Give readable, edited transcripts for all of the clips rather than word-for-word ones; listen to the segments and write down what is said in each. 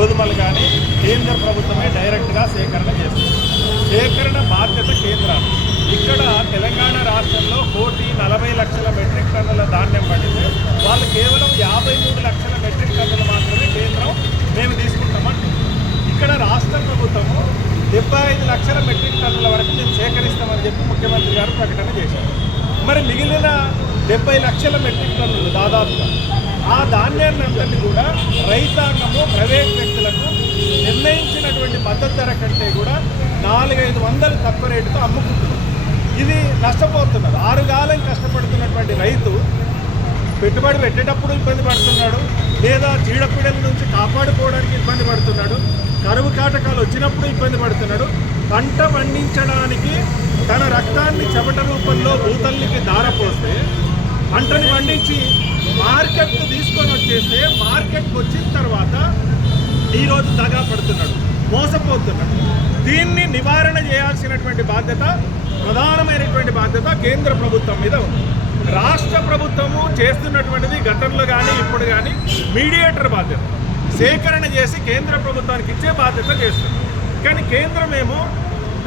గోధుమలు కానీ కేంద్ర ప్రభుత్వమే డైరెక్ట్గా సేకరణ చేస్తుంది. సేకరణ బాధ్యత కేంద్రాన్ని. ఇక్కడ తెలంగాణ రాష్ట్రంలో 1,40 లక్షల మెట్రిక్ టన్నుల ధాన్యం పండితే వాళ్ళు కేవలం 53 లక్షల మెట్రిక్ టన్నులు మాత్రమే కేంద్రం మేము తీసుకుంటామంటున్నాం. ఇక్కడ రాష్ట్ర ప్రభుత్వము 75 లక్షల మెట్రిక్ టన్నుల వరకు మేము సేకరిస్తామని చెప్పి ముఖ్యమంత్రి గారు ప్రకటన చేశారు. మరి మిగిలిన 70 లక్షల మెట్రిక్ టన్నులు దాదాపుగా ఆ ధాన్యాన్ని అంతటి కూడా రైతాంగము ప్రైవేట్ వ్యక్తులకు నిర్ణయించినటువంటి మద్దతు ధర కంటే కూడా 400-500 తక్కువ రేటుతో అమ్ముకుంటున్నారు. ఇది నష్టపోతున్నారు. 6 కాలం కష్టపడుతున్నటువంటి రైతు పెట్టుబడి పెట్టేటప్పుడు ఇబ్బంది పడుతున్నాడు, లేదా చీడపీడల నుంచి కాపాడుకోవడానికి ఇబ్బంది పడుతున్నాడు, కరువు కాటకాలు వచ్చినప్పుడు ఇబ్బంది పడుతున్నాడు. పంట పండించడానికి తన రక్తాన్ని చెమట రూపంలో భూతల్లికి ధారపోస్తే పంటని పండించి మార్కెట్కు తీసుకొని వచ్చేస్తే మార్కెట్కి వచ్చిన తర్వాత ఈరోజు దగా పడుతున్నాడు, మోసపోతున్నాడు. దీన్ని నివారణ చేయాల్సినటువంటి బాధ్యత, ప్రధానమైనటువంటి బాధ్యత కేంద్ర ప్రభుత్వం మీద ఉంది. రాష్ట్ర ప్రభుత్వము చేస్తున్నటువంటిది గతంలో కానీ ఇప్పుడు కానీ మీడియేటర్ బాధ్యత, సేకరణ చేసి కేంద్ర ప్రభుత్వానికి ఇచ్చే బాధ్యత చేస్తుంది. కానీ కేంద్రమేమో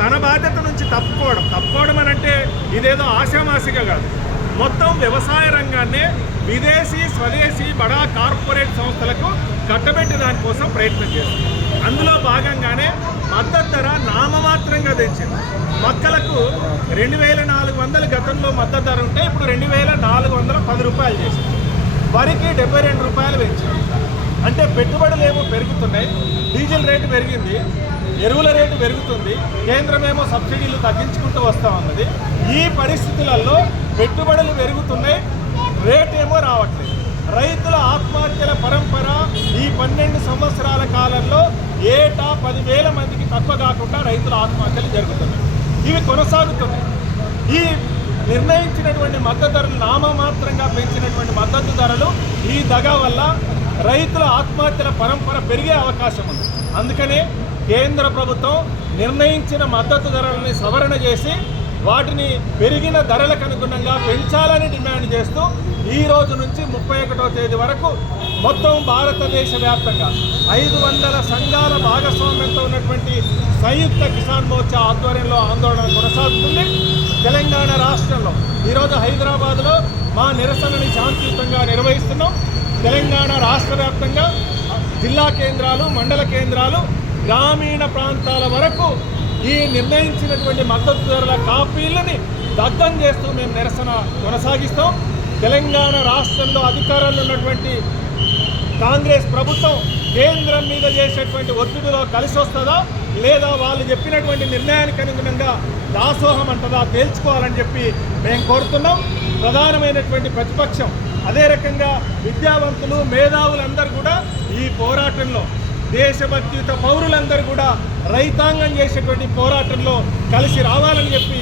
తన బాధ్యత నుంచి తప్పుకోవడం అని అంటే ఇదేదో ఆషామాషిగా కాదు. మొత్తం వ్యవసాయ రంగాన్నే విదేశీ స్వదేశీ బడా కార్పొరేట్ సంస్థలకు కట్టబెట్టే దానికోసం ప్రయత్నం చేస్తుంది. అందులో భాగంగానే మద్దతు ధర నామమాత్రంగా తెచ్చింది. మొక్కలకు 2,400 గతంలో మద్దతు ధర ఉంటే ఇప్పుడు 2,410 రూపాయలు చేసింది. వరికి 72 రూపాయలు పెంచింది. అంటే పెట్టుబడులు ఏమో పెరుగుతున్నాయి, డీజిల్ రేటు పెరిగింది, ఎరువుల రేటు పెరుగుతుంది, కేంద్రమేమో సబ్సిడీలు తగ్గించుకుంటూ వస్తూ ఉన్నది. ఈ పరిస్థితులలో పెట్టుబడులు పెరుగుతున్నాయి, రేట్ ఏమో రావట్లేదు. రైతుల ఆత్మహత్యల పరంపర ఈ 12 సంవత్సరాల కాలంలో ఏటా 10,000 మందికి తక్కువ కాకుండా రైతుల ఆత్మహత్యలు జరుగుతున్నాయి. ఇవి కొనసాగుతున్నాయి. ఈ నిర్ణయించినటువంటి మద్దతు ధరలు నామమాత్రంగా పెంచినటువంటి మద్దతు ధరలు ఈ దగా వల్ల రైతుల ఆత్మహత్యల పరంపర పెరిగే అవకాశం ఉంది. అందుకనే కేంద్ర ప్రభుత్వం నిర్ణయించిన మద్దతు ధరలని సవరణ చేసి వాటిని పెరిగిన ధరలకు అనుగుణంగా పెంచాలని డిమాండ్ చేస్తూ ఈ రోజు నుంచి 31వ తేదీ వరకు మొత్తం భారతదేశ వ్యాప్తంగా 500 సంఘాల భాగస్వామ్యంతో ఉన్నటువంటి సంయుక్త కిసాన్ మోర్చా ఆధ్వర్యంలో ఆందోళన కొనసాగుతుంది. తెలంగాణ రాష్ట్రంలో ఈరోజు హైదరాబాద్లో మా నిరసనని శాంతియుతంగా నిర్వహిస్తున్నాం. తెలంగాణ రాష్ట్ర వ్యాప్తంగా జిల్లా కేంద్రాలు, మండల కేంద్రాలు, గ్రామీణ ప్రాంతాల వరకు ఈ నిర్ణయించినటువంటి మద్దతు ధరల కాపీలని దగ్ధం చేస్తూ మేము నిరసన కొనసాగిస్తాం. తెలంగాణ రాష్ట్రంలో అధికారంలో ఉన్నటువంటి కాంగ్రెస్ ప్రభుత్వం కేంద్రం మీద చేసేటువంటి ఒత్తిడిలో కలిసి వస్తుందా, లేదా వాళ్ళు చెప్పినటువంటి నిర్ణయానికి అనుగుణంగా దాసోహం అంటదా తేల్చుకోవాలని చెప్పి మేము కోరుతున్నాం. ప్రధానమైనటువంటి ప్రతిపక్షం అదే రకంగా విద్యావంతులు, మేధావులందరూ కూడా ఈ పోరాటంలో, దేశభక్తియుత పౌరులందరూ కూడా రైతాంగం చేసేటువంటి పోరాటంలో కలిసి రావాలని చెప్పి